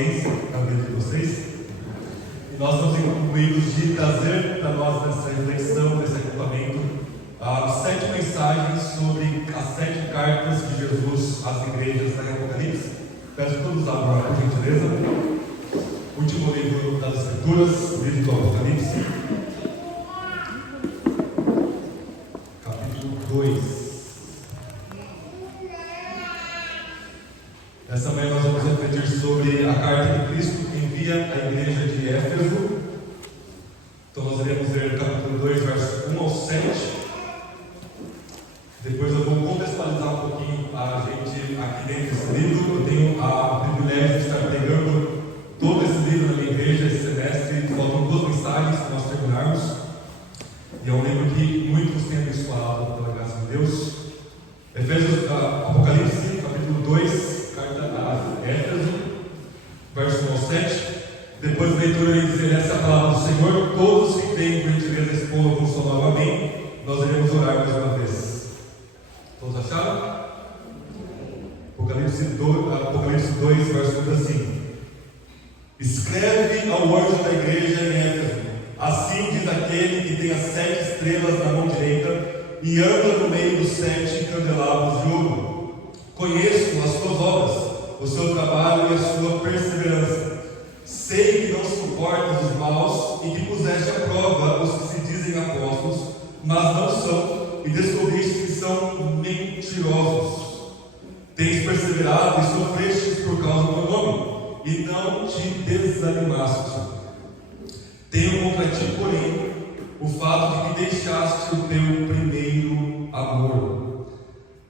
paciência na vida de vocês. E nós estamos incluídos de trazer para nós nessa reflexão, nesse acampamento, 7 mensagens sobre as 7 cartas de Jesus às igrejas da Apocalipse. Peço que todos abram, por gentileza. Último livro das Escrituras, livro do Apocalipse, capítulo 2. Nessa manhã nós vamos refletir sobre a carta que Cristo envia à igreja de Éfeso. Então nós iremos ler o capítulo 2, versos 1 ao 7. Depois eu vou contextualizar um pouquinho a gente aqui dentro desse livro. Eu tenho o privilégio de estar pregando todo esse livro na minha igreja esse semestre. Faltam 2 mensagens para nós terminarmos. E é um livro que muito nos tem abençoado pela graça de Deus. Apocalipse, capítulo 2. Éfeso, verso 1 ao 7. Depois da leitura ele diz: essa é a palavra do Senhor. Todos que têm por gentileza expô-la com seu nome, amém. Nós iremos orar mais uma vez. Todos acharam? Apocalipse 2, verso 1 assim: escreve ao anjo da igreja em Éfeso, assim diz aquele que tem as 7 estrelas na mão direita e anda no meio dos 7 candelabros de ouro. Conheço as tuas obras, o seu trabalho e a sua perseverança. Sei que não suportas os maus e que puseste à prova os que se dizem apóstolos, mas não são, e descobriste que são mentirosos. Tens perseverado e sofrestes por causa do meu nome, e não te desanimaste. Tenho contra ti, porém, o fato de que deixaste o teu primeiro amor.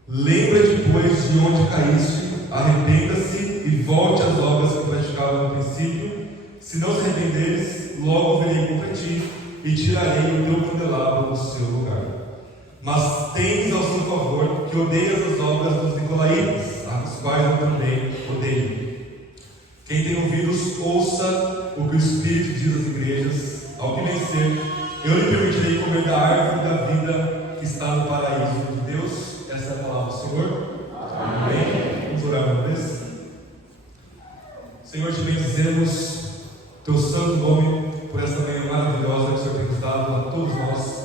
Lembra-te, pois, de onde caíste, arrependa-se e volte às obras que praticava no princípio. Se não se arrependeres, logo virei contra ti e tirarei o teu candelabro do seu lugar. Mas tens ao seu favor que odeias as obras dos nicolaítas, as quais eu também odeio. Quem tem ouvidos, ouça o que o Espírito diz às igrejas. Ao que vencer, eu lhe permitirei comer da árvore da vida que está no paraíso de Deus. Essa é a palavra do Senhor. Amém. Vamos orar uma vez. Senhor, te bendizemos teu santo nome por essa manhã maravilhosa que o Senhor tem nos dado a todos nós.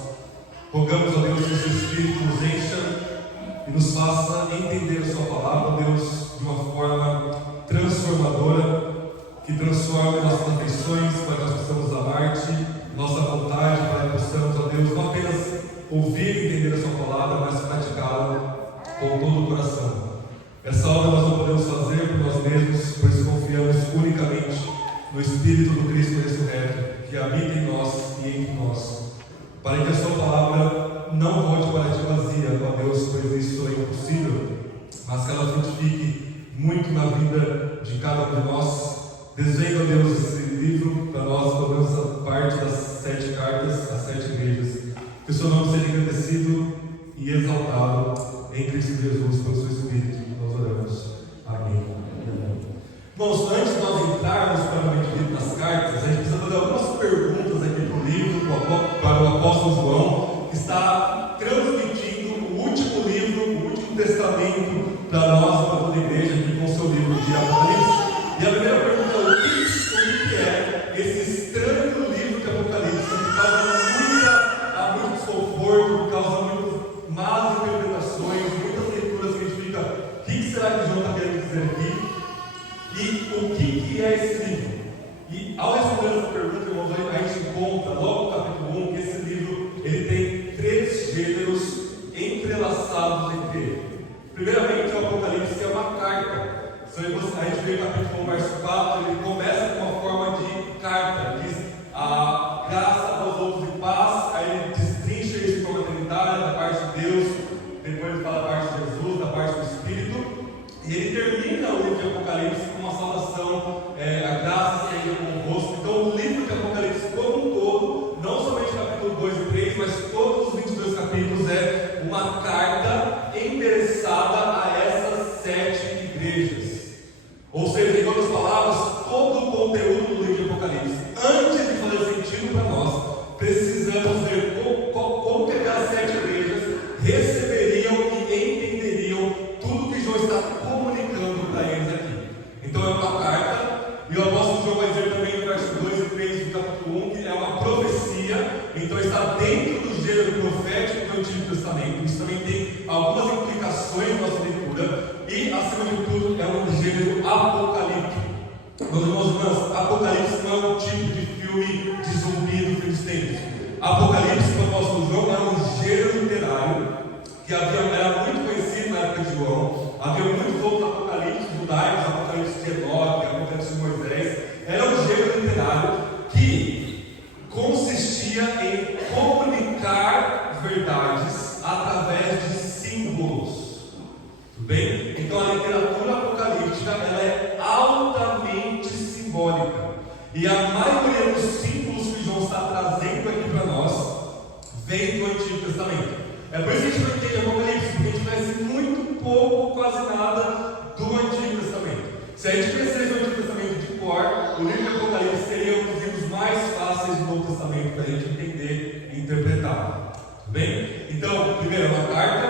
Rogamos a Deus que o seu Espírito nos encha e nos faça entender a sua palavra, Deus, de uma forma transformadora, que transforme nossas afeições para que nós possamos amar-te, nossa vontade para que possamos, ó Deus, não apenas ouvir e entender a sua palavra, mas praticá-la com todo o coração. Essa obra nós não podemos fazer por nós mesmos, por isso confiamos unicamente no Espírito do Cristo ressurreto, que habita em nós e entre nós, para que a sua palavra não volte para ti vazia, ó Deus, pois isso é impossível, mas que ela frutifique muito na vida de cada um de nós. Desenho, ó Deus, esse livro para nós, pelo menos essa parte das 7 cartas, as 7 igrejas. Que o seu nome seja engrandecido e exaltado em Cristo Jesus pelo seu Espírito. Nós oramos. Amém. Irmãos, antes de nós entrarmos propriamente nas cartas, a gente precisa fazer algumas perguntas aqui para o livro, para o apóstolo João, que está transmitindo o último livro, o último testamento para nós, para toda a igreja, aqui com o seu livro de Apocalipse. E a primeira pergunta é: o que é esse estranho livro de Apocalipse, que causa muito desconforto, que causa muitas más interpretações, muitas leituras que a gente fica: o que será que João está querendo dizer aqui? E o que é esse livro? E ao responder essa pergunta, irmãos, a gente encontra logo no capítulo 1 que esse livro ele tem 3 gêneros entrelaçados entre ele. Primeiramente, o Apocalipse é uma carta. A gente vê o capítulo 1, verso 4, ele começa com uma forma de carta, diz a graça aos outros e paz, aí ele destrincha isso de forma trinitária, da parte de Deus, depois ele fala da parte de Jesus, da parte do Espírito, e ele termina o livro de Apocalipse com uma saudação, a graça seja convosco. Então o livro de Apocalipse como um todo, não somente o capítulo 2 e 3, mas todos os 22 capítulos é uma carta endereçada a essas 7 igrejas. Ou seja, em outras palavras, todo o conteúdo do livro de Apocalipse, antes de fazer sentido para nós, precisamos ver como que aquelas 7 igrejas receberiam e entenderiam tudo que João está comunicando para eles aqui. Então é uma carta, e o Antigo Testamento. Isso também tem algumas implicações na nossa leitura. E, acima de tudo, é um gênero apocalíptico. Meus irmãos e irmãs, Apocalipse não é um tipo de filme de zumbi dos filmes tempos. Apocalipse, do apóstolo João, era um gênero literário que era muito conhecido na época de João. Havia muitos outros apocalipses judaicos, Apocalipse de Enoque, Apocalipse de Moisés. Era um gênero literário que consistia em comunicar verdades através de símbolos. Tudo bem? Então a literatura apocalíptica ela é altamente simbólica. E a maioria dos símbolos que João está trazendo aqui para nós vem do Antigo Testamento. É por isso que a gente não entende Apocalipse, porque a gente conhece muito pouco, quase nada, do Antigo Testamento. Se a gente conhecesse o Antigo Testamento de cor, o livro de Apocalipse seria um dos livros mais fáceis do Novo Testamento para a gente entender e interpretar. Tudo bem? Então, primeiro, é uma carta,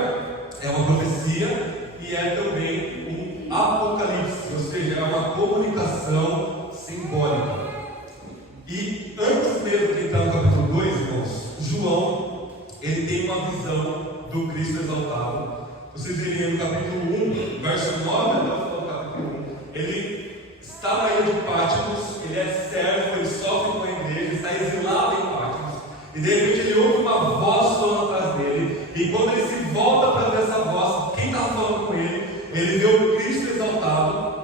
é uma profecia e é também um apocalipse, ou seja, é uma comunicação simbólica. E antes mesmo de entrar no capítulo 2, irmãos, João ele tem uma visão do Cristo exaltado. Vocês verem no capítulo 1, verso 9 até o final do capítulo 1, ele está na ilha de Patmos, ele é servo, ele sofre com a igreja, está exilado em Patmos, e de repente ele ouve uma voz falando atrás dele, e quando ele se volta para ver essa voz, quem está falando com ele vê o Cristo exaltado.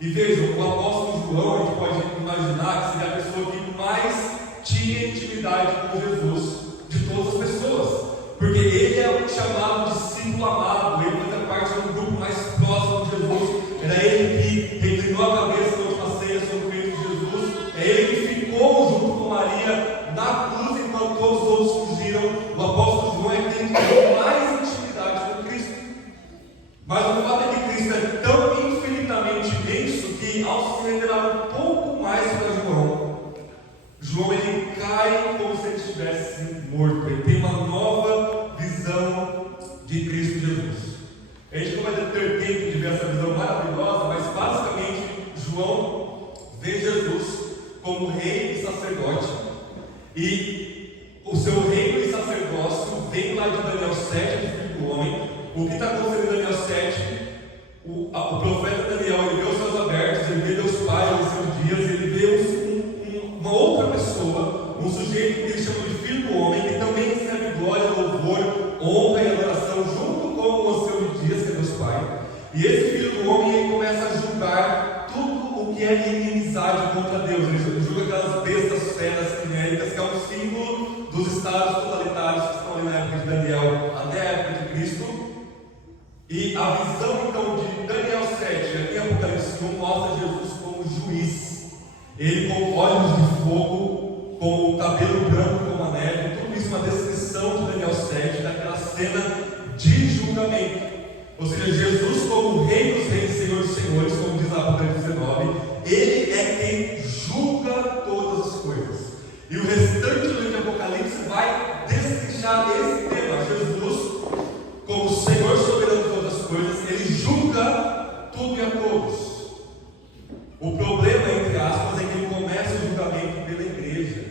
E vejam, o apóstolo João, a gente pode imaginar que seria a pessoa que mais tinha intimidade com Jesus de todas as pessoas, porque ele é o chamado discípulo amado, ele fazia parte de um grupo mais próximo de Jesus, era ele que reclinou a cabeça na última ceia sobre o peito de Jesus, é ele que ficou junto com Maria na cruz enquanto todos os outros fugiram. O apóstolo João é aquele que tem mais intimidade com Cristo. Mas o fato é que Cristo é tão infinitamente imenso que, ao se revelar um pouco mais para João ele cai como se ele estivesse morto. Ele tem uma nova visão de Cristo Jesus. A gente não vai ter tempo de ver essa visão maravilhosa, mas basicamente João vê Jesus como rei e sacerdote. E o seu reino e sacerdócio vem lá de Daniel 7, do Filho do Homem. O que está acontecendo em Daniel 7? O profeta Daniel ele vê os céus abertos, ele vê Deus Pai nos seus dias, ele vê uma outra pessoa, um sujeito que ele chama de Filho do Homem, que também recebe glória, louvor, honra e adoração junto com o seu de dias, que é Deus Pai. E esse Filho do Homem ele começa a julgar tudo o que é inimizade contra Deus. Ele julga aquelas bestas, feras, quiméricas, que é um símbolo dos estados totalitários que estão ali na época de Daniel até a época de Cristo. E a visão então de Daniel 7 aqui em Apocalipse 1 mostra Jesus como juiz. Ele com olhos de fogo, com o cabelo branco como a neve, tudo isso é uma descrição de Daniel 7, daquela cena de julgamento. Ou seja, Jesus como Rei dos Reis e Senhor dos Senhores, como diz Apocalipse 19, ele é quem julga todas as coisas. E o restante do livro de Apocalipse vai destrinchar esse tema. Jesus, como Senhor soberano de todas as coisas, ele julga tudo e a todos. O problema, entre aspas, é que ele começa o julgamento pela igreja.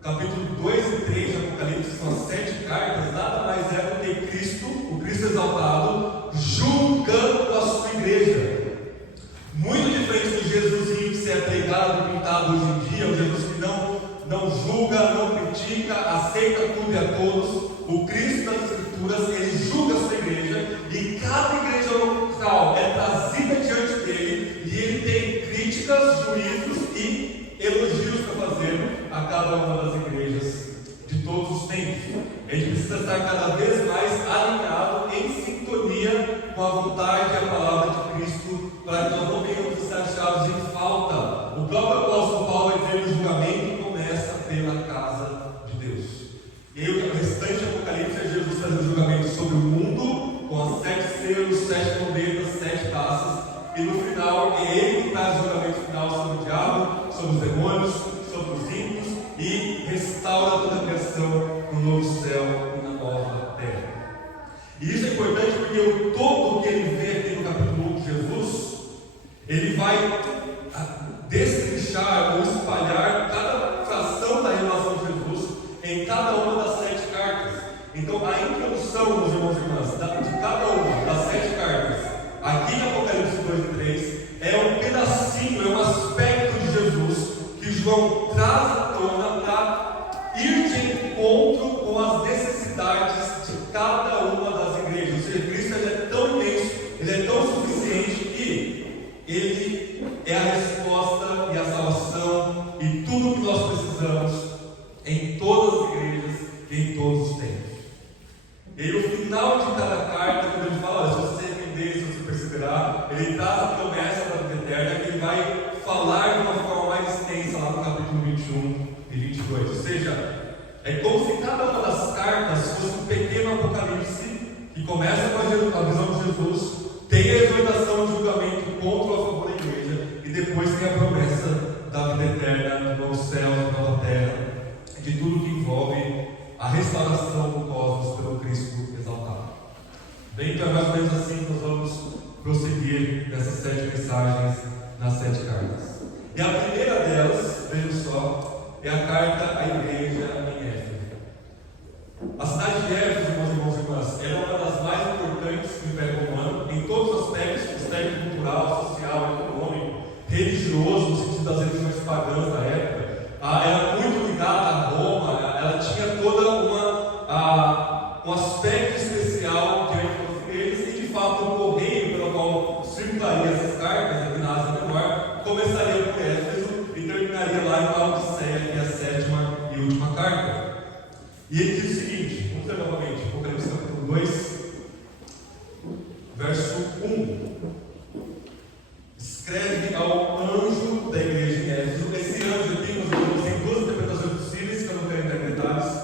Capítulo 2 e 3 de Apocalipse são as 7 cartas, nada mais é do que Cristo, o Cristo exaltado, julgando a sua igreja. Muito diferente do Jesusinho que se é pregado e pintado hoje em dia, o Jesus que não julga, não critica, aceita tudo e a todos. O Cristo das Escrituras, ele julga a sua igreja, e cada igreja local é trazida diante dele, e ele tem críticas, juízos e elogios para fazer a cada uma das igrejas de todos os tempos. A gente precisa estar cada vez mais alinhado, em sintonia com a vontade e a palavra de Cristo, para que nós não venhamos ser achados em falta. O próprio apóstolo Paulo vai dizer que o julgamento começa pela casa de Deus. E aí o restante do Apocalipse é Jesus fazendo julgamento sobre o mundo, com as 7 selos, 7 trombetas, 7 taças, e no final é ele que faz o julgamento final sobre o diabo, sobre os demônios, sobre os ímpios, e restaura toda a criação no novo céu e na nova terra. E isso é importante porque o todo que ele vê aqui no capítulo 1 de Jesus, ele vai destrinchar ou espalhar cada fração da revelação de Jesus em cada uma das 7 cartas. Então, ainda missão, meus irmãos e irmãs, de cada uma das 7 cartas, aqui em Apocalipse 2 e 3, é um pedacinho, é um aspecto de Jesus que João traz à tona para ir de encontro com as necessidades de cada uma das igrejas. Ou seja, Cristo ele é tão imenso, ele é tão suficiente que ele é a resposta e a salvação e tudo o que nós precisamos em todas as igrejas e em todos os tempos. E aí, o final de cada carta, quando ele fala, se você entender, se você perseverar, ele traz a promessa da vida eterna, que ele vai falar de uma forma mais extensa lá no capítulo 21 e 22. Ou seja, é como se cada uma das cartas fosse um pequeno apocalipse que começa com a visão de Jesus, tem a exortação de julgamento contra ou a favor da igreja, e depois tem a promessa da vida eterna, de novo céu, de nova terra, de tudo que envolve a restauração do cosmos pelo Cristo exaltado. Bem, então é mais ou menos assim que nós vamos prosseguir nessas 7 mensagens nas 7 cartas. E a primeira delas, vejam só, é a carta à igreja em Éfeso. A cidade de Éfeso, meus irmãos e irmãs, era uma das mais importantes do Império Romano, em todos os aspectos cultural, social, econômico, religioso, no sentido das religiões pagãs da época. Era muito ligada a Roma, ela tinha toda um aspecto especial diante das igrejas, e de fato o correio pelo qual circularia essas cartas, aqui na Ásia Menor, começaria por Éfeso e terminaria lá em Laodiceia, que é a 7ª e última carta. E ele diz o seguinte, vamos ler novamente, Apocalipse capítulo 2, verso 1. Escreve ao anjo da igreja em Éfeso. Esse anjo aqui, meus irmãos, tem 2 interpretações possíveis, que eu não quero interpretá-las.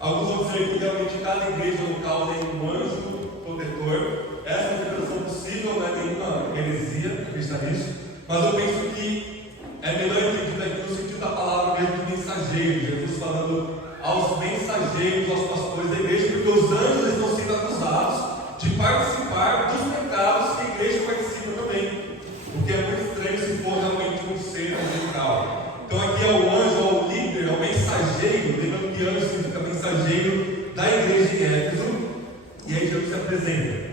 Alguns vão dizer que realmente cada igreja local tem um anjo protetor. Essa é uma interpretação possível, não é nenhuma heresia acreditar nisso, mas eu penso que é melhor entendido aqui no sentido da palavra mesmo de mensageiro, Jesus falando aos mensageiros, aos pastores da igreja, porque os anjos estão sendo acusados de participar dos pecados que a igreja participa também, o que é muito estranho se for realmente um ser angelical. Então aqui é o anjo, é o líder, é o mensageiro, lembrando que anjo significa mensageiro da igreja em Éfeso, e aí Jesus se apresenta.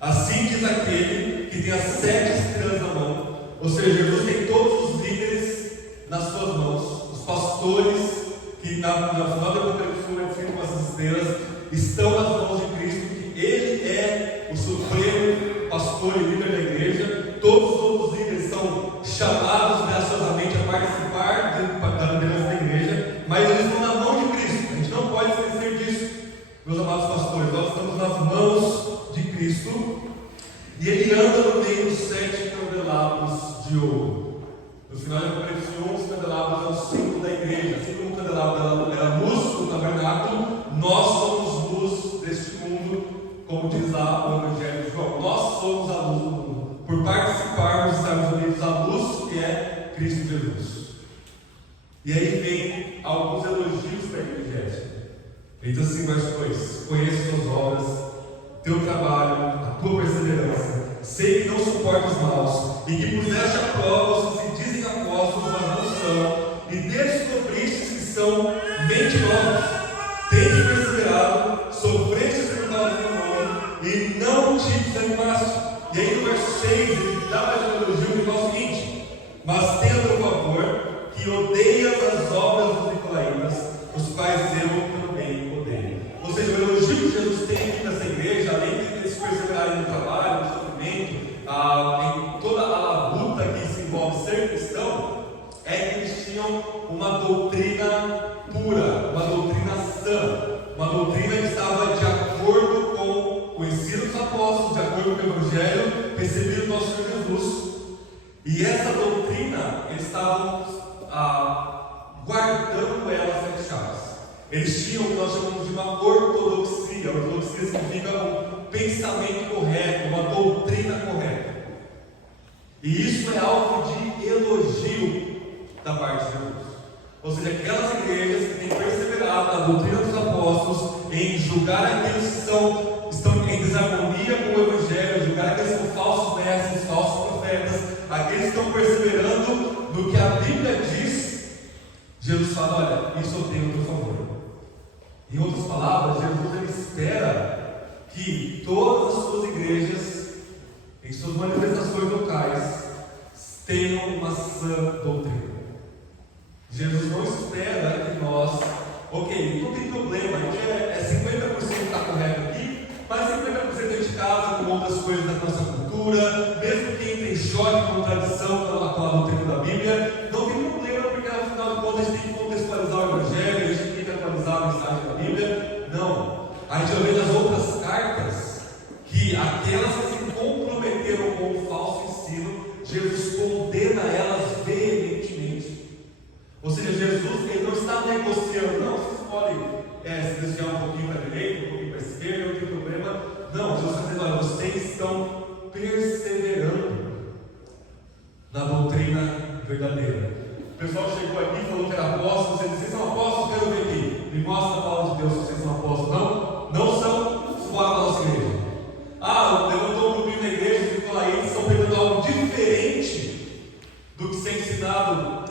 Assim diz aquele que tem as 7 estrelas na mão, ou seja, Jesus tem todos os líderes nas suas mãos, os pastores que na final da Apocalipse é descrito com essas estrelas, estão nas mãos de Cristo, que Ele é o supremo pastor e líder da igreja. Todos os outros líderes são chamados graciosamente a participar da liderança da igreja, mas eles estão na mão de Cristo. A gente não pode esquecer disso, meus amados pastores. Nós estamos nas mãos de Cristo, e Ele anda no meio dos 7 candelabros de ouro. No final de Apocalipse 1, os candelabros são o símbolo da igreja. Assim como o candelabro era luz do tabernáculo, nós somos luz deste mundo, como diz lá o Evangelho de João. Nós somos a luz do mundo, por participarmos, estarmos unidos à luz que é Cristo Jesus. E aí vem alguns elogios para a igreja. Ele diz assim, verso 2: conheço suas obras, teu trabalho, a tua perseverança, sei que não suporta os maus, e que puseste à prova os que se dizem apóstolos, mas não são, e descobriste que são mentirosos. Tens perseverado, sofrestes por causa do meu nome, e não te desanimaste. E aí no verso 6, ele dá mais um elogio e fala o seguinte: mas tenha teu favor, que odeias as obras dos nicolaítas, os quais eu também odeio. Ou seja, o elogio que Jesus tem aqui nessa igreja, além de eles perseverarem no trabalho, no sofrimento, em toda a luta que se envolve ser cristão, é que eles tinham uma doutrina pura, uma doutrina sã, uma doutrina que estava de acordo com o ensino dos apóstolos, de acordo com o Evangelho recebido do nosso Senhor Jesus. E essa doutrina, eles estavam guardando ela a 7 chaves. Eles tinham o que nós chamamos de uma ortodoxia. A ortodoxia significa um pensamento correto, uma doutrina correta. E isso é algo de elogio da parte de Deus. Ou seja, aquelas igrejas que têm perseverado na doutrina dos apóstolos, em julgar aqueles que estão em desarmonia com o Evangelho, julgar aqueles que são falsos mestres, falsos profetas, aqueles que estão perseverando no que a Bíblia diz, Jesus fala: olha, isso eu tenho a teu favor. Em outras palavras, Jesus ele espera não tem problema, a gente é 50% está correto aqui, mas 50% é de casa com outras coisas da nossa cultura, mesmo quem tem choque com tradição com a doutrina da Bíblia, não tem problema, porque afinal de contas a gente tem que contextualizar o Evangelho, a gente tem que atualizar a mensagem da Bíblia. Não, a gente vai ver nas outras cartas que aquelas que se comprometeram com o falso ensino, Jesus condena elas veementemente. Ou seja, Jesus ele não está negociando, não, vocês podem se desviar um pouquinho para a direita, um pouquinho para a esquerda, não tem problema. Não, Jesus está dizendo, olha, vocês estão perseverando na doutrina verdadeira. O pessoal chegou aqui e falou que era apóstolo, vocês são apóstolos, quero ver aqui. Me mostra a palavra de Deus se vocês são apóstolos. Não, não são, fora da nossa igreja. Levantou um grupinho na igreja e ficou lá, eles estão pegando algo diferente do que ser ensinado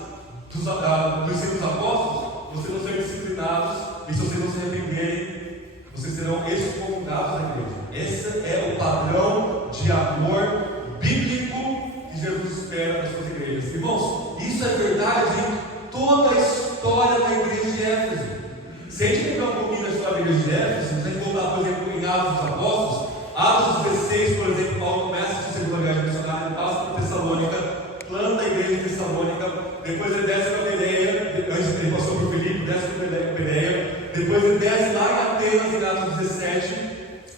dos ensinos dos apóstolos. Vocês vão ser disciplinados, e se vocês não se arrependerem, vocês serão excomungados da igreja. Esse é o padrão de amor bíblico que Jesus espera para as suas igrejas. Irmãos, isso é verdade em toda a história da igreja de Éfeso. Se a gente pegar um pouquinho da história da igreja de Éfeso, se a gente voltar, por exemplo, em Atos dos Apóstolos, Atos 16, por exemplo, Paulo começa a segunda viagem missionária, ele passa para Tessalônica, planta a igreja de Tessalônica, depois ele desce para Bereia, antes ele passou por Filipe, desce para Bereia, depois ele desce lá em Atenas, em Atos 17,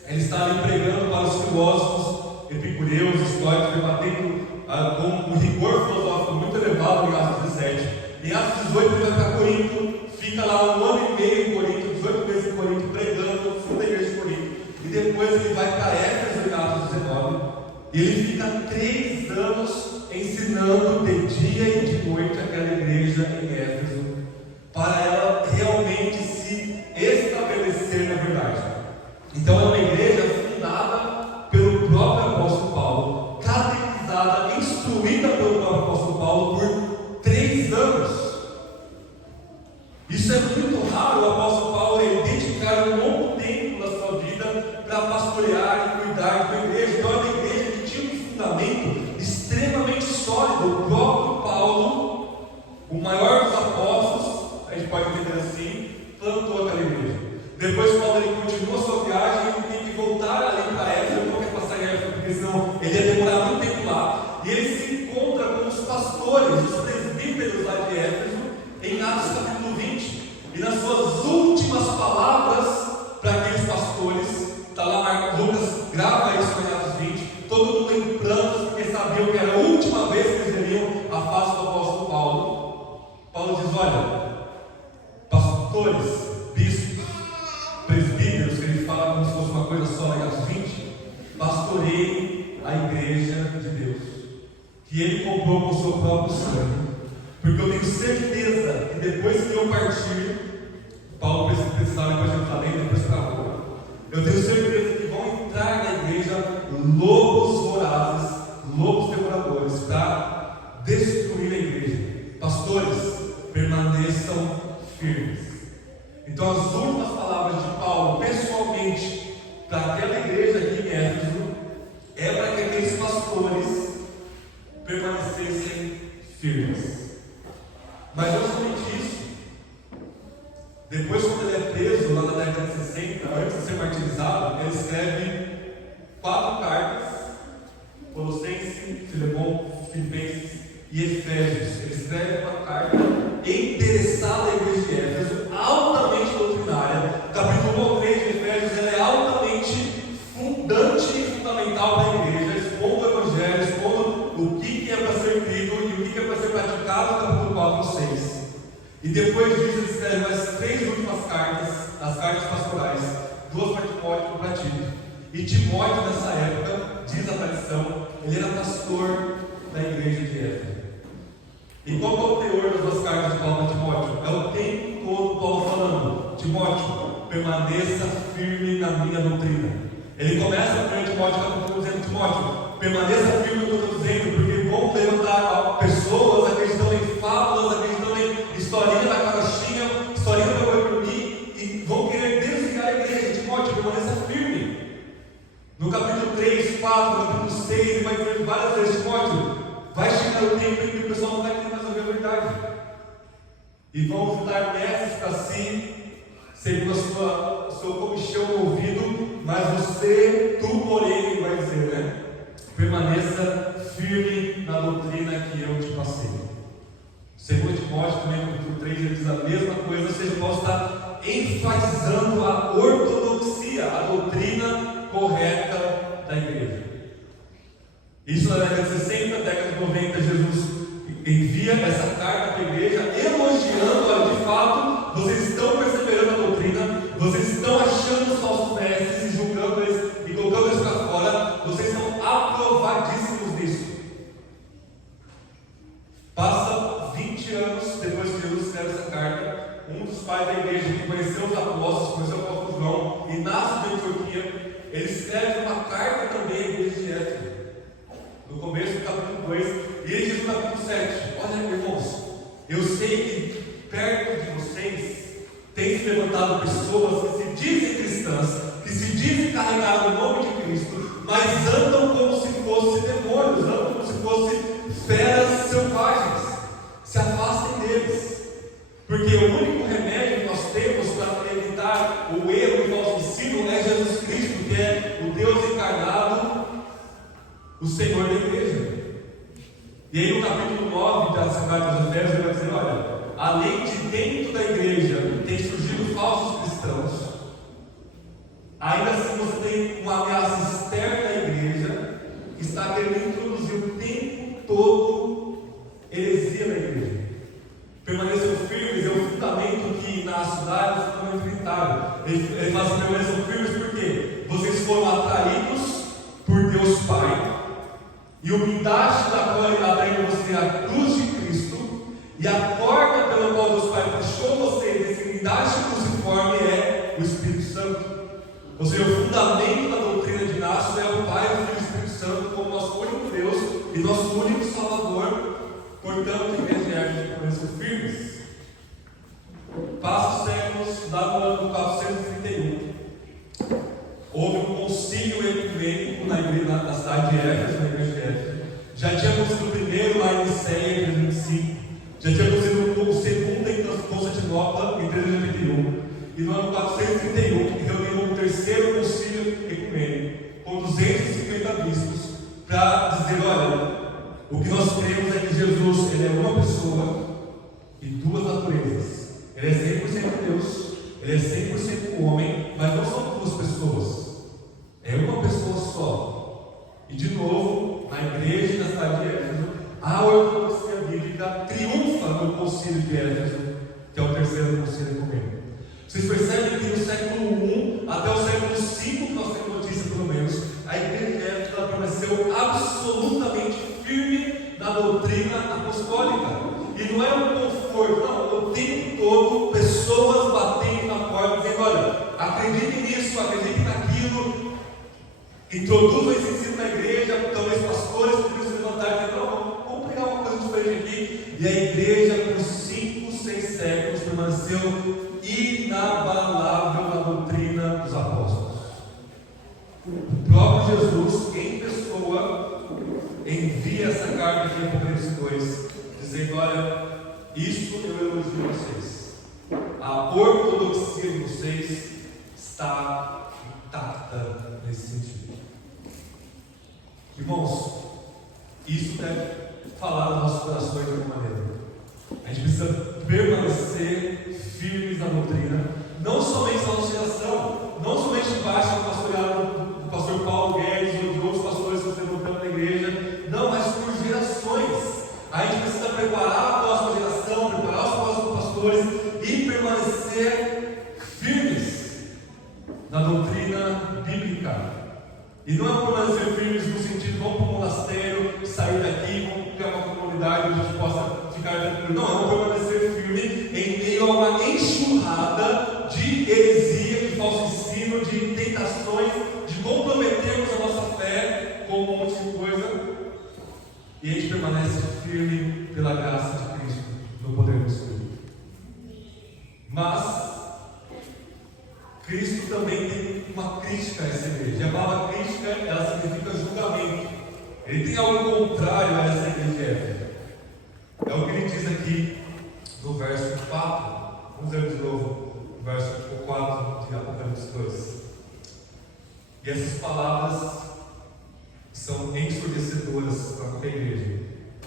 ele está ali pregando para os filósofos, epicureus, históricos, debatendo com um rigor filosófico muito elevado em Atos 17. Em Atos 18 ele vai para Corinto, fica lá 1 ano e meio em Corinto, 18 meses em Corinto, pregando sobre a igreja de Corinto. E depois ele vai para Éfeso em Atos 19, e ele fica 3 anos ensinando de dia e de noite aquela igreja em Éfeso, para ela realmente se estabelecer na verdade. Então é uma igreja fundada pelo próprio apóstolo Paulo, catequizada, instruída pelo próprio apóstolo Paulo por 3 anos. Isso é muito raro, o apóstolo Paulo dedicar um longo tempo da sua vida para pastorear e cuidar de uma igreja. Então, é uma igreja que tinha um fundamento extremamente sólido. O próprio Paulo, o maior dos apóstolos, a gente pode entender assim, plantou aquela igreja. Depois, Paulo ele continua a sua viagem, ele tem que voltar ali para Éfeso, ele não quer passar em Éfeso, porque senão ele ia demorar muito tempo lá. E ele se encontra com os pastores, os presbíteros lá de Éfeso, em Atos capítulo 20. E nas suas últimas palavras para aqueles pastores, está lá Lucas, grava isso em Atos 20, todo mundo em prantos, porque sabiam que era a última vez que eles veriam a face do apóstolo Paulo. Paulo diz: olha, pastores, bispos, presbíteros, que ele fala como se fosse uma coisa só em Atos 20, pastorei a igreja de Deus, que ele comprou com o seu próprio sangue, porque eu tenho certeza que depois que eu partir, Paulo precisava ir para Jerusalém, depois para Roma, eu tenho certeza que vão entrar na igreja lobos vorazes, lobos devoradores, para destruir a igreja. Pastores, permaneçam firmes. Então, as últimas palavras de Paulo, pessoalmente, para aquela igreja aqui em Éfeso, é para que aqueles pastores permanecessem firmes. Mas não somente isso. Depois, quando ele é preso, lá na década de 60, antes de ser martirizado, ele escreve 4 cartas: Colossenses, Filemão, Filipenses e Efésios. Ele escreve uma carta interessada à igreja de Éfeso, altamente doutrinária. Capítulo 1 ao 3 de Efésios, ela é altamente fundante e fundamental para a igreja, expondo o Evangelho, expondo o que é para ser crido e o que é para ser praticado. Capítulo 4 ao 6. E depois disso, ele escreve as 3 últimas cartas, as cartas pastorais, 2 para Timóteo e para Tito. E Timóteo, nessa época, diz a tradição, ele era pastor da igreja de Éfeso. E qual é o teor das 2 cartas de Paulo para Timóteo? É o tempo todo Paulo falando: Timóteo, permaneça firme na minha doutrina. Ele começa a 1 Timóteo capítulo dizendo: Timóteo, permaneça firme no que eu estou dizendo, porque vão levantar pessoas acreditando em fábulas, acreditando em historinha da carochinha, historinha da boi dormir, e vão querer desligar a igreja. Timóteo, permaneça firme. No capítulo 3, 4, no capítulo 6, ele vai dizer várias vezes: Timóteo, vai chegar o tempo em que o pessoal não vai querer mais ouvir a verdade, e vão juntar mestres para si, segundo o seu comichão no ouvido, mas você, tu, porém, ele vai dizer, né? Permaneça firme na doutrina que eu te passei. Segundo Timóteo, também, capítulo 3, ele diz a mesma coisa, ou seja, Paulo está enfatizando a ortodoxia, a doutrina correta da igreja. Isso na década de 60, década de 90, Jesus envia essa carta para a igreja, elogiando, olha, de fato, vocês estão perseverando a doutrina, vocês estão achando os falsos mestres e julgando eles e colocando eles para fora, vocês são aprovadíssimos nisso. Passa 20 anos depois que Jesus escreve essa carta, um dos pais da igreja que conheceu os apóstolos, conheceu o apóstolo João e nasce de Antioquia, ele escreve uma carta também à igreja de Éfeso, no começo do capítulo 2, e ele diz no capítulo 7: olha, irmãos, eu sei que perto de vocês tem se levantado pessoas que se dizem cristãs, que se dizem carregar o nome de Cristo, mas andam como se fossem demônios, andam como se fossem feras selvagens. Se afastem deles, porque o único remédio que nós temos para evitar o erro e o falso ensino é Jesus Cristo, que é o Deus encarnado, o Senhor da igreja. E aí no capítulo 9 da carta aos Efésios ele vai dizer, olha, além de dentro da igreja tem surgido falsos cristãos, ainda assim você tem uma ameaça externa da igreja que está querendo introduzir o tempo todo heresia na igreja. Permaneçam firmes é o fundamento que na cidade é o fundamento unitário. Ele fala assim, permaneçam firmes porque vocês foram atraídos por Deus Pai, e o guindaste da qual ele atraiu você é a cruz de Cristo, e a corda pela qual Deus Pai puxou você desse guindaste cruciforme é o Espírito Santo. Ou seja, o fundamento da doutrina de Inácio é o Pai, o Filho e o Espírito Santo como nosso único Deus e nosso único Salvador. Portanto, em vez de Éfeso, permaneçam firmes. Passa os séculos, lá no ano 431, houve um concílio ecumênico na cidade de Éfeso, na igreja de Éfeso. Já tinha acontecido o primeiro lá em Niceia, em 325. Já tinha acontecido o segundo em Constantinopla, em 381. E no ano 431, reuniu o terceiro concílio ecumênico, com 250 bispos, para dizer, olha, o que nós cremos é que Jesus, ele é uma pessoa e duas naturezas. Ele é 100% Deus, ele é 100% homem, mas não são duas pessoas. É uma pessoa só. E de novo, na igreja e na cidade de Éfeso, a ortodoxia bíblica triunfa no concílio de Éfeso, que é o terceiro concílio ecumênico. Vocês percebem que no século I até o século V, que nós temos notícia pelo menos, a igreja de Éfeso permaneceu absolutamente firme na doutrina apostólica. E não é um conforto, não, o tempo todo pessoas batendo na porta, dizendo, olha, acreditem nisso, acreditem naquilo, introduzam esse ensino na igreja, talvez pastores poderiam se levantar e dizer, não, vamos pregar uma coisa diferente aqui. E a igreja, por 5, 6 séculos, permaneceu inabalável na doutrina dos apóstolos. O próprio Jesus, em pessoa, envia essa carta aqui em Apocalipse 2, dizendo, olha, isso eu elogio vocês. A ortodoxia de vocês está intacta nesse sentido. Irmãos, isso deve falar nos nossos corações de alguma maneira. A gente precisa permanecer firmes na doutrina, não somente na nossa geração, não somente debaixo do pastoreado do pastor Paulo Guedes ou de outros pastores que estão se levantando na igreja, não, mas por gerações. A gente precisa preparar a próxima geração, preparar os próximos pastores e permanecer firmes na doutrina bíblica. E não é permanecer firmes no sentido, vamos para um monastério, sair daqui, vamos criar uma comunidade onde a gente possa ficar tranquilo. Não, é permanecer firme em meio a uma enxurrada de heresia, de falso ensino, de tentações, de comprometermos a nossa fé com um monte de coisa. E a gente permanece firme pela graça de Cristo, no poder do Espírito. Mas Cristo também tem uma crítica a essa igreja. A palavra crítica, ela significa julgamento. Ele tem algo contrário a essa igreja. É o que ele diz aqui no verso 4. Vamos ler de novo. verso 4 de Apocalipse 2. E essas palavras são ensurdecedoras para qualquer igreja.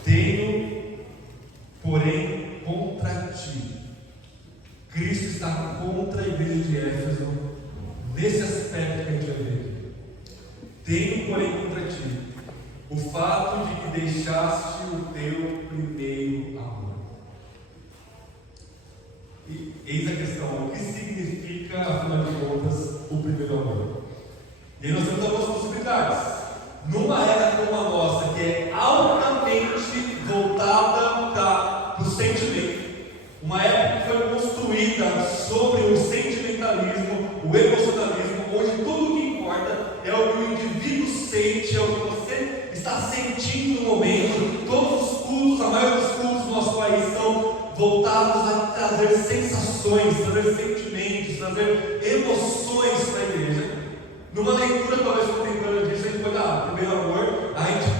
Tenho, porém, contra ti. Cristo está contra a igreja de Éfeso nesse aspecto que a gente vai ver aqui. Tenho, porém, contra ti o fato de que deixaste o teu primeiro amor. E eis a questão: o que significa, afinal de contas, o primeiro amor? E aí nós temos algumas possibilidades. Numa era como a nossa, que é altamente voltada para o sentimento, uma época que foi construída sobre o sentimentalismo, o emocionalismo, onde tudo o que importa é o que o indivíduo sente, é o que você está sentindo no momento. Todos os cultos, a maioria dos cultos do nosso país são voltados a trazer sensações, trazer sentimentos, trazer emoções para a igreja. Numa leitura talvez contemporânea disso, a gente pode dar primeiro amor, a gente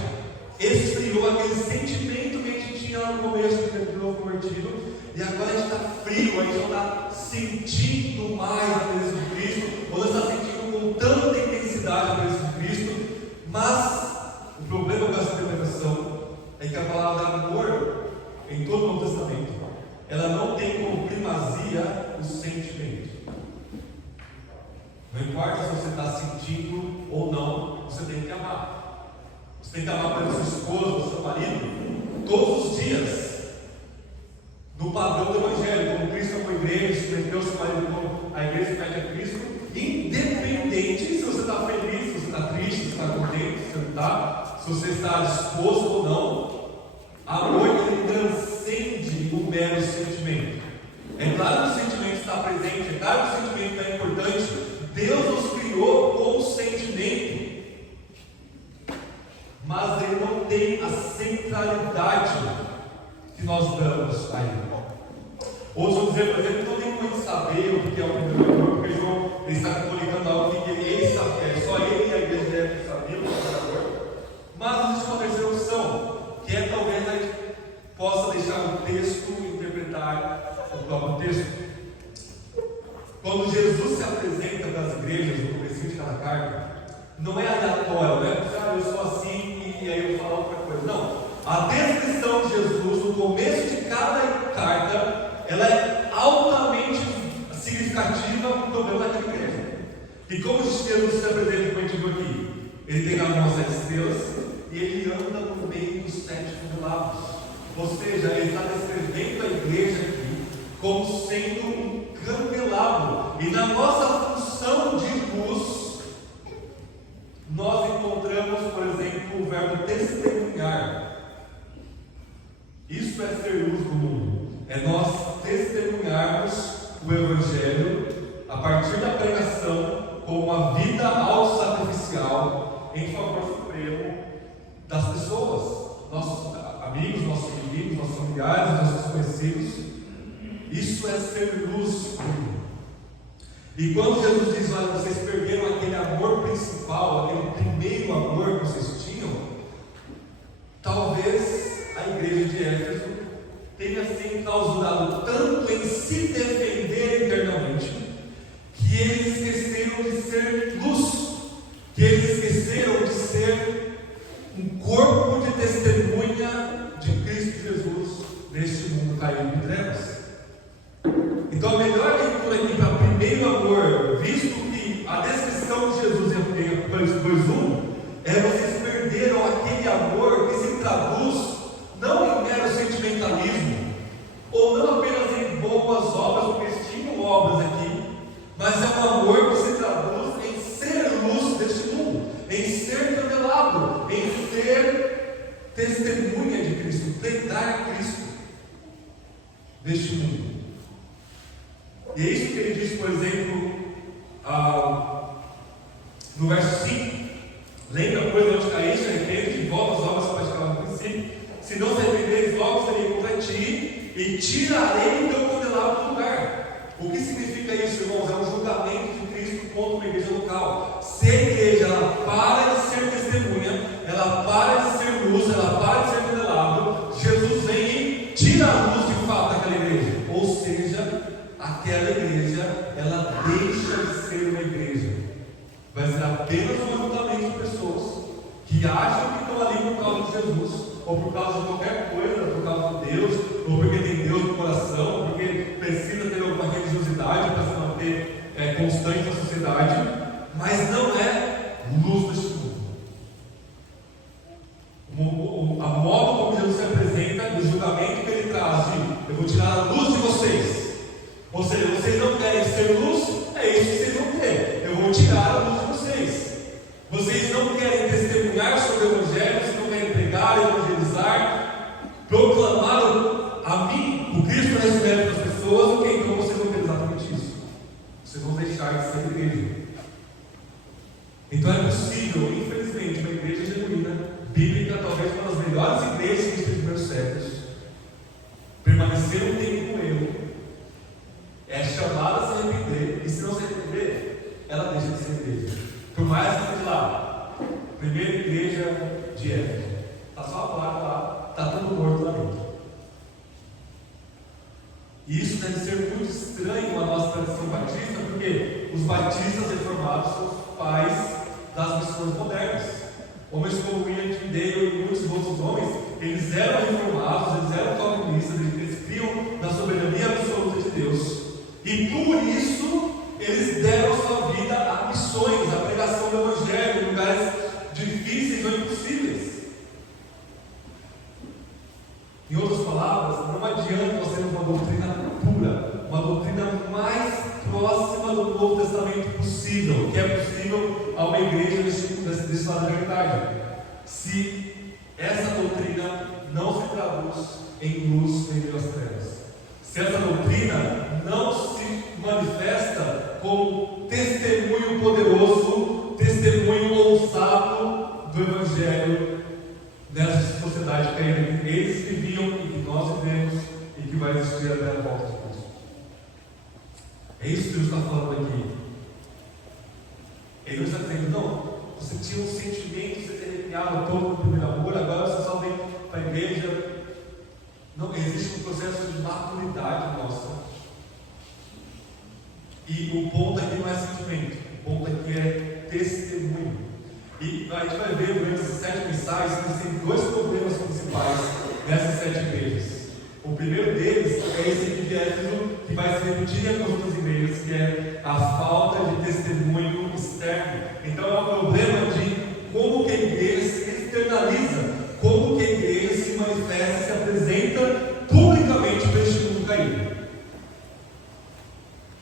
esfriou aquele sentimento que a gente tinha lá no começo do novo convertido, e agora a gente está frio, a gente não está sentindo mais a presença de Cristo, ou não está sentindo com tanta intensidade a presença de Cristo. Mas o problema com essa interpretação é que a palavra amor, em todo o Novo Testamento, ela não tem como primazia o sentimento. Não importa se você está sentindo ou não, você tem que amar. Você tem que amar pela sua esposa, pelo seu marido, todos os dias. No padrão do Evangelho, como Cristo foi a igreja, submeteu seu marido como a igreja submete a Cristo, independente se você está feliz, se você está triste, se você está contente, se você não está, se você está disposto ou não. Amor, ele transcende o mero sentimento. É claro que o sentimento está presente, é claro que o sentimento é importante. Deus nos criou com sentimento, mas Ele não tem a centralidade que nós damos a Ele. Outros vão dizer, por exemplo, não tem como a gente saber o que é o primeiro amor, porque João ele está comunicando algo que ele sabe, só ele e a igreja deve saber o primeiro amor. Mas existe uma terceira opção, que é talvez a gente possa deixar o texto interpretar o próprio texto. Quando Jesus se apresenta para as igrejas no começo de cada carta, não é aleatório, não é eu sou assim e aí eu vou falar outra coisa. Não. A descrição de Jesus no começo de cada carta, ela é altamente significativa para o problema daquela igreja. E como Jesus se apresenta, como a gente viu aqui, ele tem na mão as 7 estrelas e ele anda no meio dos 7 candelabros. Ou seja, ele está descrevendo a igreja aqui como sendo um candelabro, e na nossa função de luz, nós encontramos, por exemplo, o verbo testemunhar. Isso é ser luz do mundo, é nós testemunharmos o Evangelho a partir da pregação com uma vida autossacrificial em favor supremo das pessoas, nossos amigos, nossos inimigos, nossos familiares, nossos conhecidos. Isso é ser luz. E quando Jesus diz, olha, vocês perderam aquele amor principal, aquele primeiro amor que vocês tinham, talvez a igreja de Éfeso tenha se enclausurado tanto em se defender internamente, que eles esqueceram de ser luz, que eles esqueceram de ser um corpo de testemunha de Cristo Jesus neste mundo caído em trevas. Então a melhor leitura aqui para primeiro amor, visto que a descrição de Jesus em Apocalipse 2:1 é vocês perderam aquele amor que se traduz não em mero sentimentalismo, ou não apenas em boas obras, porque eles tinham obras aqui, mas é um amor que se traduz em ser luz deste mundo, em ser candelabro, em ser testemunha de Cristo, pregar Cristo deste mundo. E é isso que ele diz, por exemplo, no verso 5: lembra, pois, onde caíste, arrepende, volta às obras que praticavam no princípio. Se não se arrependeres, logo serei contra ti e tirarei o teu candelabro do lugar. O que significa isso, irmãos? É um julgamento de Cristo contra uma igreja local. Se a igreja ela para de ser testemunha, ela para de ser luz, ela para de ser candelabro, Jesus vem e tira a luz de fato daquela igreja. Ou seja, aquela igreja deixa de ser uma igreja. Vai ser apenas um ajuntamento de pessoas que acham que estão ali por causa de Jesus, ou por causa de qualquer coisa, por causa de Deus, ou porque tem Deus no coração, ou porque precisa ter alguma religiosidade para se manter constante na sociedade, mas não é luz deste mundo. A modo como Jesus se apresenta, o julgamento que ele traz de eu vou tirar a luz de vocês, ou seja, vocês não querem ser luz, é isso que vocês vão ter, eu vou tirar a luz de vocês. Vocês não querem testemunhar sobre o Evangelho, vocês não querem pregar, evangelizar, proclamar a mim, o Cristo ressurreto das pessoas, ok, então vocês vão ter exatamente isso. Vocês vão deixar de ser igreja. Então é possível, infelizmente, uma igreja genuína, bíblica, talvez uma das melhores igrejas dos primeiros séculos, permanecer um tempo com ele, é chamada a se arrepender, e se não se arrepender, ela deixa de ser igreja. Por mais que esteja lá, primeira igreja de Éfeso, está só a placa lá, está tudo morto lá dentro. E isso deve ser muito estranho à nossa tradição batista, porque os batistas reformados são os pais das missões modernas. Homens como William Tyndale e muitos outros homens, eles eram reformados, eles eram calvinistas, eles criam na soberania absoluta de Deus. E por isso, eles deram sua vida a missões, a pregação do Evangelho em lugares difíceis ou impossíveis. Em outras palavras, não adianta nós termos uma doutrina pura, uma doutrina mais próxima do Novo Testamento possível, que é possível a uma igreja desse lado da verdade, se essa doutrina não se traduz em luz em meio às trevas. Se essa doutrina não se manifesta como testemunho poderoso, testemunho ousado do Evangelho nessa sociedade caída que eles viviam e que nós vivemos e que vai existir até a volta de Cristo. É isso que Deus está falando aqui. Ele não está dizendo, não, você tinha um sentimento, você se arrepiava todo no primeiro amor, agora você só vem para a igreja. Não, existe um processo de maturidade nossa. E o ponto aqui não é sentimento, o ponto aqui é testemunho. E a gente vai ver durante esses 7 mensais que existem 2 problemas principais nessas 7 igrejas. O primeiro deles é esse aqui de Éfeso, que vai se repetir em algumas outras igrejas, que é a falta de testemunho externo. Então é um problema de como que a igreja se externaliza, como que a igreja se manifesta, se apresenta publicamente para este mundo caído.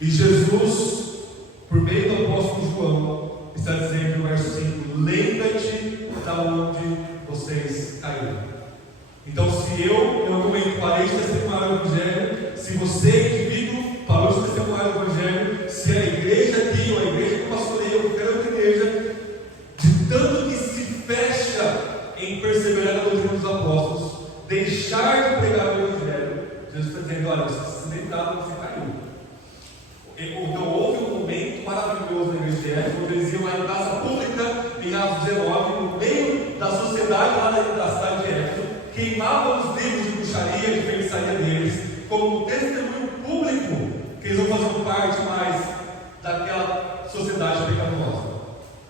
E Jesus, por meio do apóstolo João, está dizendo no verso 5: lembra-te da onde vocês caíram. Então, se eu, em algum momento, parei de testemunhar o Evangelho, se você, indivíduo, parou de testemunhar o Evangelho, se a igreja aqui, ou a igreja que eu pastorei, ou qualquer outra igreja, de tanto que se fecha em perseverar na doutrina dos apóstolos, deixar de pregar o Evangelho, Jesus está dizendo: olha, você precisa se lembrar onde você caiu. Então houve um momento maravilhoso na igreja de Éfeso, quando eles iam lá em praça pública, em Atos 19, no meio da sociedade lá da cidade de Éfeso, queimavam os livros de bruxaria, de feitiçaria deles, como um testemunho público que eles não faziam parte mais daquela sociedade pecaminosa,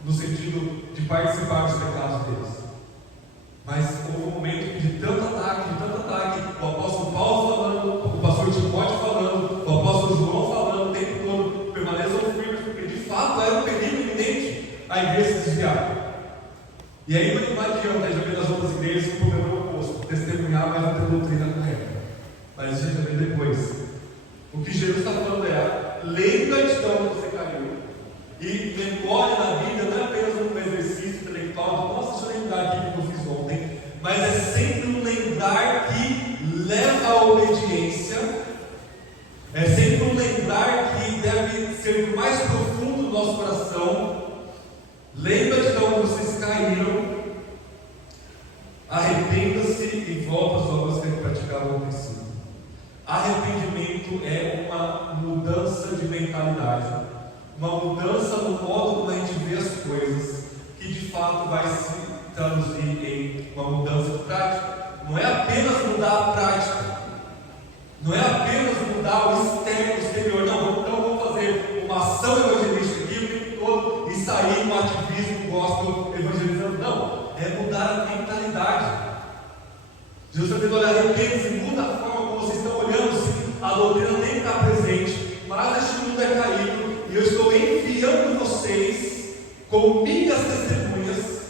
no sentido de participar dos pecados deles. Mas houve um momento de tanto ataque, o apóstolo Paulo falando, o pastor Timóteo falando, o apóstolo João falando, o tempo todo, permaneçam firmes, porque de fato era um perigo iminente a igreja se desviar. E aí não adianta, a gente vê nas outras igrejas que o problema é o oposto, testemunhar, mas não ter doutrina correta. Mas isso a gente vai ver depois. O que Jesus está falando é: lembra-te de onde você caiu. E memória na Bíblia não é apenas um exercício intelectual, nossa, deixa eu lembrar aqui o que eu fiz ontem, mas é sempre um lembrar que leva à obediência, é sempre um lembrar que deve ser mais profundo no nosso coração. Lembra-te de onde vocês caíram, arrependa-se e volta às obras que praticavam no princípio. Arrependimento é uma mudança de mentalidade, uma mudança no modo como a gente vê as coisas, que de fato vai se traduzir em uma mudança de prática. Não é apenas mudar a prática, não é apenas mudar o externo, o exterior, não, então vamos fazer uma ação ação evangelística aqui o tempo todo e sair no ativismo gospel evangelizando. Não, é mudar a mentalidade. Jesus está dizendo: olha, arrepende-se, muda a forma como vocês estão olhando. Se a doutrina nem está presente, mas este mundo é caído, e eu estou enviando vocês como minhas testemunhas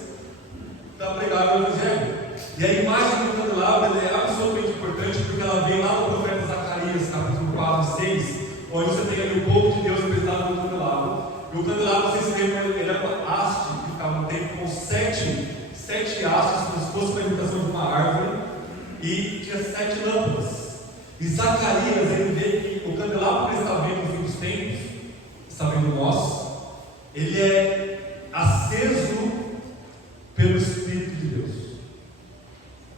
para pregar o Evangelho. E a imagem do candelabro é absolutamente importante, porque ela vem lá no profeta Zacarias, capítulo 4 e 6, onde você tem ali o povo de Deus representado no candelabro. E o candelabro, vocês se lembram, ele era uma haste que ficava no tempo com sete hastes, como se fosse uma imitação de uma árvore, e tinha 7 lâmpadas. E Zacarias, ele vê que o candelabro que ele está vendo no fim dos tempos, está vendo nós, ele é aceso pelo Espírito de Deus.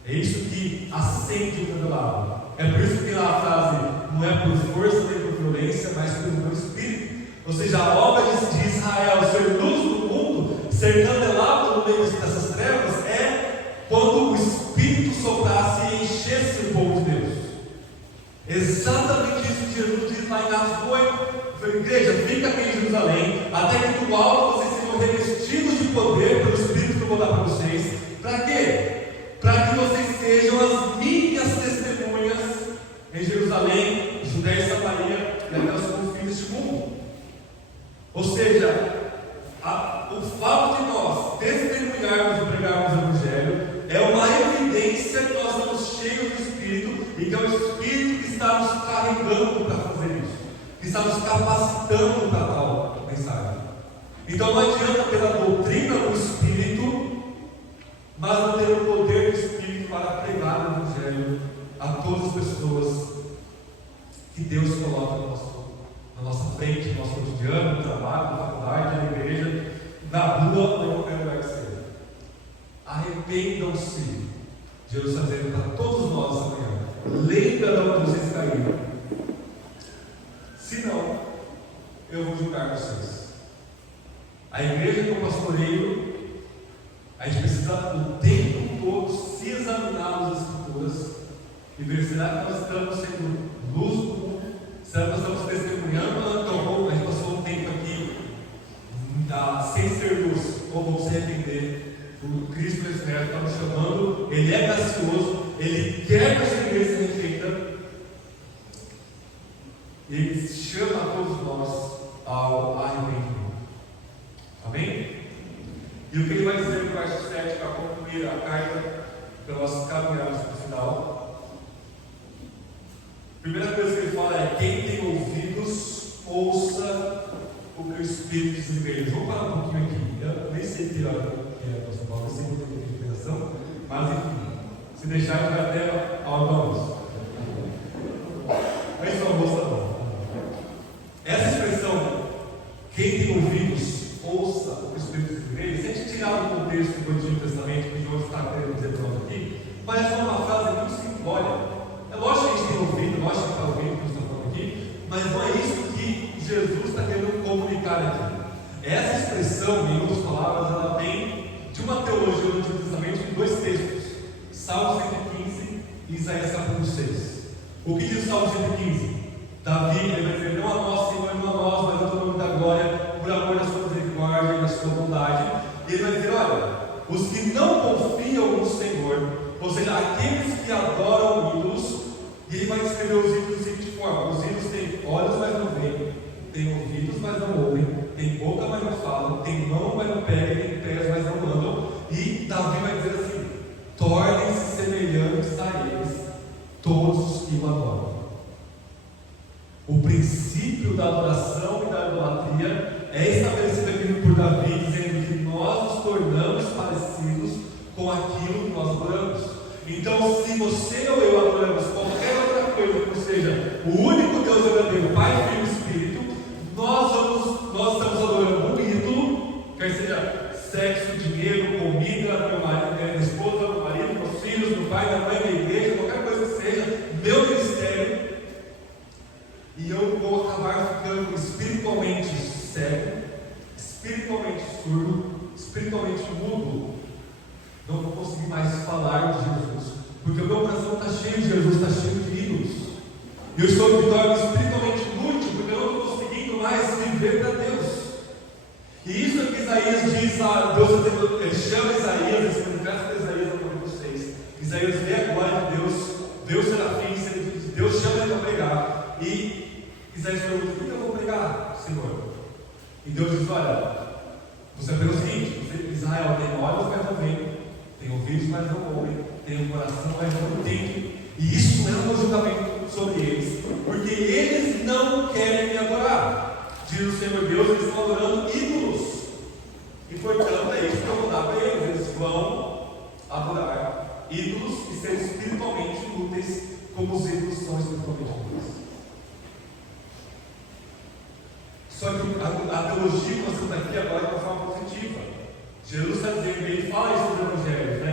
É isso que acende o candelabro. É por isso que tem lá a frase: não é por força nem por violência, mas pelo meu Espírito. Ou seja, a obra de Israel ser luz do mundo, ser candelabro no meio dessas trevas, é quando o Espírito soprasse e enchesse o povo de Deus. Exatamente isso que Jesus diz lá em Atos 8. Foi: igreja, fica aqui em Jerusalém, até que do alto vocês sejam revestidos de poder pelo Espírito que eu vou dar para vocês. Para quê? Para que vocês sejam as minhas testemunhas em Jerusalém, Judéia e Samaria e até os confins deste mundo. Ou seja, o fato de nós testemunharmos e pregarmos o Evangelho é uma evidência que nós estamos cheios do Espírito, e que é o Espírito que está nos carregando para fazer isso, que está nos capacitando para tal mensagem. Então não adianta ter a doutrina do Espírito, mas não ter o poder do Espírito para pregar o Evangelho a todas as pessoas que Deus coloca na nossa frente, no nosso cotidiano, no trabalho, na faculdade, na igreja, na rua ou em qualquer lugar que seja. Arrependam-se. Jesus está dizendo para todos nós essa manhã: lembra de onde vocês caíram. Se não, eu vou julgar vocês. A igreja que eu pastoreio, a gente precisa o tempo todo se examinar nas Escrituras e ver: será que nós estamos sendo luz do mundo? Será que nós estamos testemunhando? Então, a gente passou um tempo aqui sem ser luz, ou vamos se arrepender. O Cristo Evangelho está nos chamando, Ele é gracioso, Ele quer que a sua igreja se arrependa, e Ele chama a todos nós ao arrependimento. Amém? E o que Ele vai dizer no verso 7 para concluir a carta, para nós caminharmos para o final? A primeira coisa que Ele fala é: quem tem ouvidos, ouça o que o Espírito diz às igrejas. Vamos parar um pouquinho aqui. Eu nem sei que hora que é, Pastor Paulo, eu sei que eu tenho interpretação, mas enfim, se deixar, a gente vai até a hora do almoço. Mas o almoço está bom. Essa expressão, quem tem ouvidos, ouça o Espírito de Deus, se a gente tirar do contexto do Antigo Testamento, que João está querendo dizer para nós aqui, parece uma frase muito simbólica. É lógico que a gente tem ouvido, lógico que está ouvindo o que a gente está falando aqui, mas não é isso que Jesus está querendo comunicar aqui. Essa expressão, em outras palavras, ela tem de uma teologia do Antigo Testamento em 2 textos: Salmo 115 e Isaías capítulo 6. O que diz o Salmo 115? Davi, ele vai dizer: não a nós, Senhor, não a nós, mas ao teu nome da glória, por amor da sua misericórdia e da sua bondade. E ele vai dizer: olha, os que não confiam no Senhor, ou seja, aqueles que adoram ídolos, e ele vai descrever os ídolos da seguinte forma: os ídolos têm olhos, mas não veem, têm ouvidos, mas não ouvem, tem boca, mas não falam, tem mão, mas não pegam, tem pés, mas não andam. E Davi vai dizer assim: tornem-se semelhantes a eles todos os que o adoram. O princípio da adoração e da idolatria é estabelecido aqui por Davi, dizendo que nós nos tornamos parecidos com aquilo que nós adoramos. Então, se você ou eu adoramos qualquer outra coisa que não seja o único Deus verdadeiro, Pai, Filho e Espírito, nós estamos adorando um ídolo, quer seja sexo, dinheiro, comida, meu marido, minha esposa, meu marido, meus filhos, meu pai, minha mãe, minha igreja, qualquer coisa que seja, meu ministério, e eu vou acabar ficando espiritualmente cego, espiritualmente surdo, espiritualmente mudo. Não vou conseguir mais falar de Jesus, porque o meu coração está cheio de Jesus, está cheio de ídolos. E eu estou me tornando espiritualmente inútil, porque eu não estou conseguindo mais viver para Deus. Deus ele chama Isaías, esse manifesto para Isaías no capítulo 6. Isaías vê a glória de Deus, vê os serafins, Deus chama ele para pregar. E Isaías pergunta: o que eu vou pregar, Senhor? E Deus diz: olha, você apenas o seguinte: Israel tem olhos, mas não veem, tem ouvidos, mas não ouvem, tem um coração, mas não entende. E isso é um julgamento sobre eles, porque eles não querem me adorar. Diz o Senhor Deus: eles estão adorando ídolos. E portanto é isso que eu vou dar para eles. Eles vão adorar ídolos e ser espiritualmente inúteis, como os ídolos são espiritualmente inúteis. Só que a teologia que nós temos aqui agora é de uma forma positiva. Jesus está dizendo, ele fala isso nos evangelhos, né?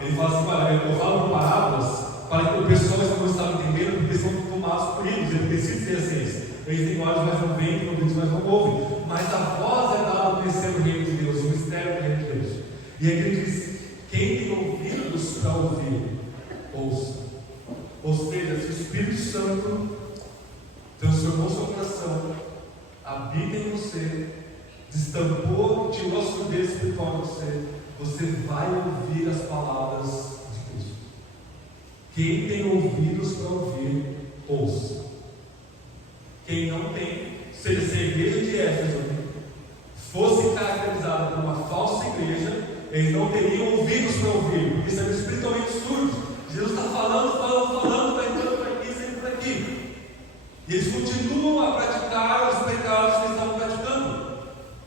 Ele fala assim: olha, eu falo por parábolas para que o pessoal não estava entendendo, porque são tomados por ídolos. Ele precisa ser assim. Eles têm olhos, mas não veem, têm ouvidos, mas não ouvem. Mas a voz é dada ao conhecer o reino de Deus, o mistério do reino de Deus. E aqui ele diz: quem tem ouvidos para ouvir, ouça. Ou seja, se o Espírito Santo transformou seu coração, habita em você, destampou, tirou a surdez espiritual de você, você vai ouvir as palavras de Cristo. Quem tem ouvidos para ouvir, ouça. Quem não tem, se a igreja de Éfeso fosse caracterizada por uma falsa igreja, eles não teriam ouvidos para ouvir, porque isso é espiritualmente surdo. Jesus está falando, está entrando por aqui, sempre por aqui. E eles continuam a praticar os pecados que eles estavam praticando.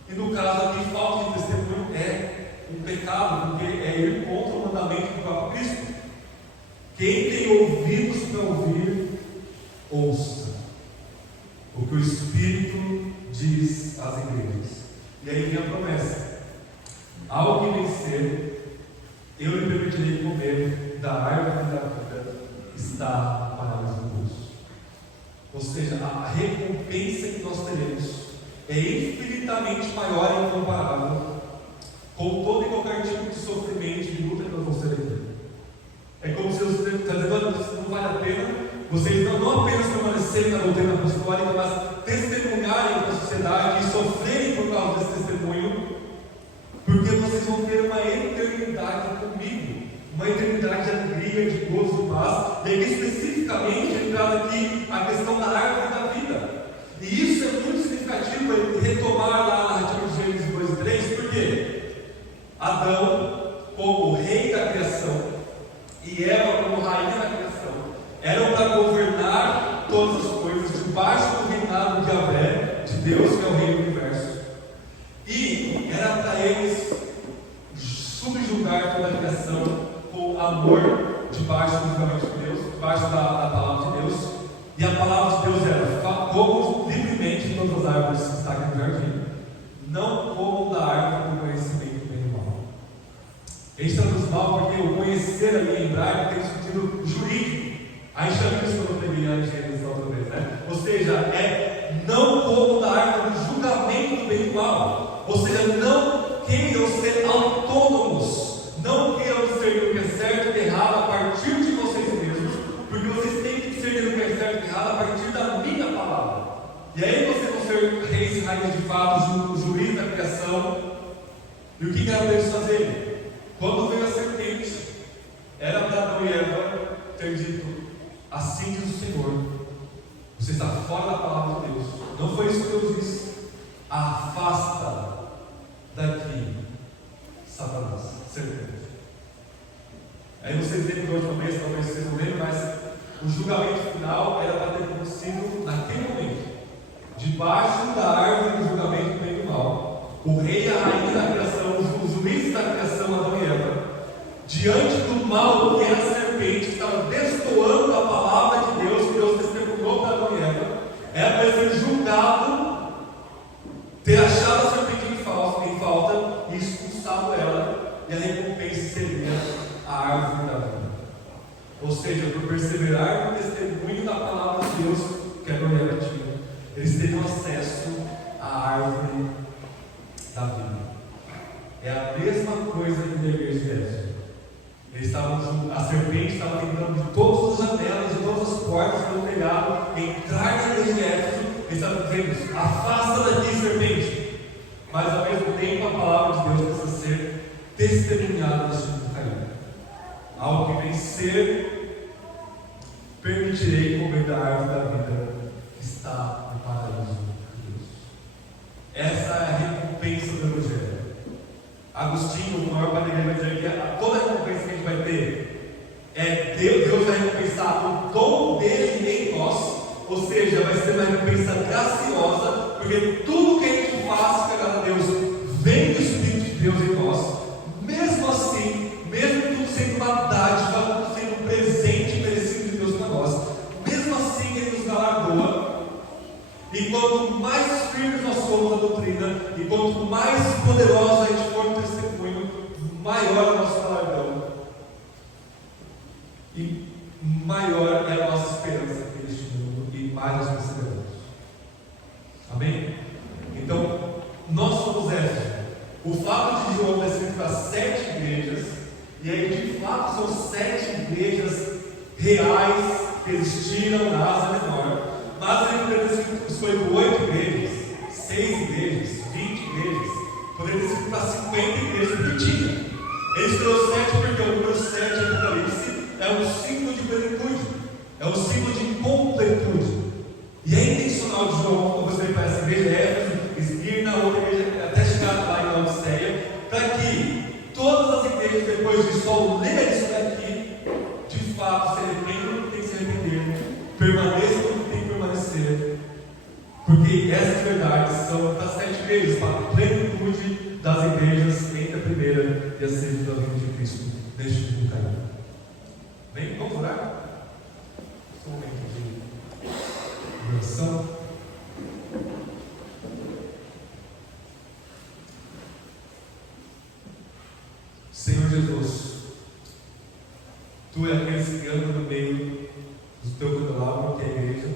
E no caso aqui, falta de testemunho é um pecado, porque é ir contra o mandamento do próprio Cristo. Quem tem ouvidos para ouvir, ouça o que o Espírito diz às igrejas. E aí vem a promessa: ao que vencer, eu lhe permitirei comer da árvore da vida, está para os meus. Ou seja, a recompensa que nós teremos é infinitamente maior e incomparável com todo e qualquer tipo de sofrimento e de luta que nós vamos ter aqui. É como se você está dizendo: não vale a pena vocês não apenas permanecerem na doutrina apostólica, mas testemunharem para a sociedade e sofrerem por causa desse testemunho, porque vocês vão ter uma eternidade comigo, uma eternidade de alegria, de gozo, de paz. E aqui especificamente é entrada aqui a questão da árvore da vida. E isso é muito significativo, retomar lá a narrativa de Gênesis 2 e 3, porque Adão, como rei da criação, e Eva, como rainha da criação, eram para governar todas as coisas debaixo do reinado de Yahvé, de Deus, que é o rei do universo. E era para eles subjugar toda a criação com amor debaixo do julgamento de Deus, debaixo da palavra de Deus. E a palavra de Deus era: comam livremente de todas as árvores que estão no jardim, não comam da árvore do conhecimento do bem e do mal. A gente traduz mal porque o conhecer ali em hebraico tem sentido jurídico. A gente já viu isso quando eu preguei a Gênesis outra vez, né? Ou seja, não comam da árvore do julgamento do bem e do mal. Ou seja, não queiram ser autônomos, não queiram discernir o que é certo e errado a partir de vocês mesmos, porque vocês têm que discernir o que é certo e errado a partir da minha palavra. E aí vocês vão ser reis e rainhas de fato, juiz da criação. E o que era para eles fazerem? Quando veio a serpente, era para Adão e Eva ter dito: assim diz o Senhor, você está fora da palavra de Deus. Não foi isso que Deus disse: afasta daqui, Satanás, serpente. Aí vocês veem que hoje talvez vocês não lembrem, mas o julgamento final era para ter acontecido naquele momento, debaixo da árvore do julgamento do bem e do mal. O rei e a rainha da criação, os juízes da criação, Adão e Eva, diante do mal que era a serpente, que estava destoando a palavra de Deus, que Deus testemunhou para Adão e Eva, era para ser julgado, ter achado a serpente em falta e expulsado ela, e a recompensa seria a árvore da vida. Ou seja, por perseverar no testemunho da palavra de Deus, que Adão e Eva tinham, eles teriam acesso à árvore da vida. É a mesma coisa que na igreja de Éfeso. A serpente estava tentando de todas as janelas, de todas as portas do telhado, entrar na igreja de Éfeso. Eles estavam dizendo: afasta daqui, serpente. Mas ao mesmo tempo a palavra testemunhar do Espírito caído. Ao que vencer, permitirei comer da árvore da vida que está no paraíso de Deus. Essa é a recompensa do Evangelho. Agostinho, o maior padre, vai dizer que toda a recompensa que a gente vai ter é Deus vai recompensar o dom dele em nós, ou seja, vai ser uma recompensa graciosa, porque tudo que a gente faz para agradar a Deus vem do Espírito de Deus em nós. Mesmo assim, mesmo tudo sendo uma dádiva, tudo sendo um presente merecido de Deus para nós, mesmo assim Ele nos galardoa. E quanto mais firmes nós somos na doutrina, e quanto mais poderosa a gente for no testemunho, maior é o nosso galardão e maior é a nossa esperança neste mundo, e mais nós perseveramos. Amém? Então, nós somos Éfeso. O fato de João ter escrito para 7 igrejas, e aí de fato são 7 igrejas reais que existiram na Ásia Menor, mas ele poderia ter escolhido 8 igrejas, 6 igrejas, 20 igrejas, poderia ter escrito para 50 igrejas, porque tinha. Ele escolheu 7 porque o número 7 em Apocalipse é um símbolo de plenitude, é um símbolo de completude. E é intencional de João, quando você para essa igreja, Éfeso, ir na outra igreja, até chegar lá em Laodiceia, para que todas as igrejas, depois disso, ao ler isso daqui, de fato, se arrependam do que tem que se arrepender, permaneçam do que tem que permanecer, porque essas verdades são das 7 igrejas, para a plenitude das igrejas entre a primeira e a segunda vinda de Cristo neste mundo caído. Vem, vamos orar? Um momento de oração. Senhor Jesus, Tu é aquele que anda no meio do Teu candelabro, que é a igreja.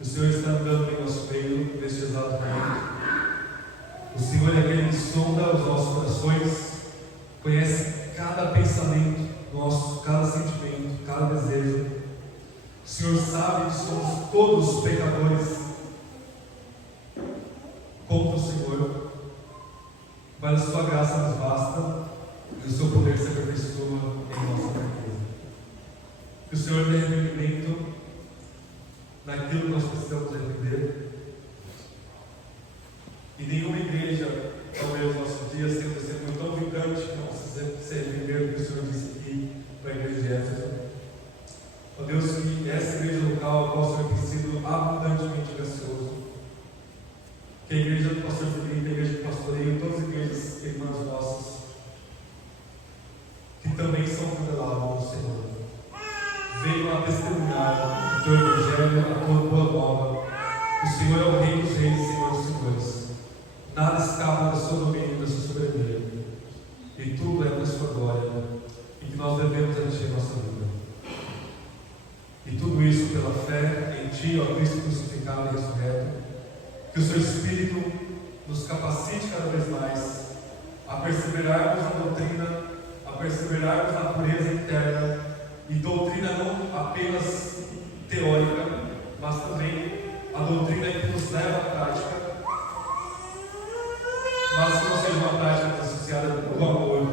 O Senhor está andando em nosso meio neste exato momento. O Senhor é aquele que sonda os nossos corações, conhece cada pensamento nosso, cada sentimento, cada desejo. O Senhor sabe que somos todos pecadores contra o Senhor, mas a Sua graça nos basta e o Seu poder se aperfeiçoa em nossa fraqueza. Que o Senhor dê arrependimento naquilo que nós precisamos arrepender. E nenhuma igreja, talvez nos nossos dias, tenha um testemunho tão vibrante que não precisa se arrepender do que o Senhor disse aqui para a igreja de Éfeso. Ó Deus, que essa igreja local, qual o Senhor tem sido abundantemente gracioso. Que a igreja do pastor Felipe, a igreja do pastoreio, todas as igrejas irmãs nossas, que também são candelabros do Senhor, venham a testemunhar do Teu Evangelho, a Tua boa nova. O Senhor é o Rei dos Reis e Senhor dos Senhores. Nada escapa do Seu domínio e da Sua soberania. E tudo é para a Sua glória, e que nós devemos encher nossa vida. E tudo isso pela fé em Ti, ó Cristo crucificado e ressurreto. Que o Seu Espírito nos capacite cada vez mais a perseverarmos na doutrina, a perseverarmos na pureza interna, e doutrina não apenas teórica, mas também a doutrina que nos leva à prática, mas que não seja uma prática associada do amor.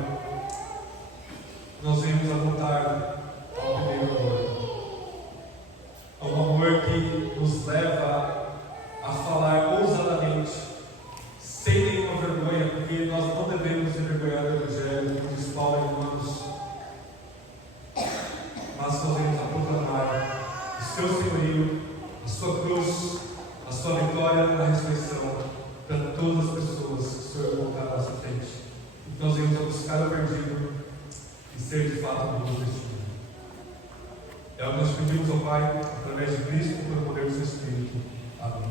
Nós venhamos a voltar ao primeiro amor, a um amor que nos leva a falar ousadamente, sem nenhuma vergonha, porque nós não devemos ser envergonhar do Evangelho, como diz Paulo em Romanos, mas nós devemos a proclamar o Seu senhorio, a Sua cruz, a Sua vitória na ressurreição, para todas as pessoas que o Senhor colocar na nossa frente. E que nós venhamos a buscar o perdido e ser de fato luz deste mundo. É o que nós pedimos ao Pai, através de Cristo, pelo poder do Seu Espírito. Amém.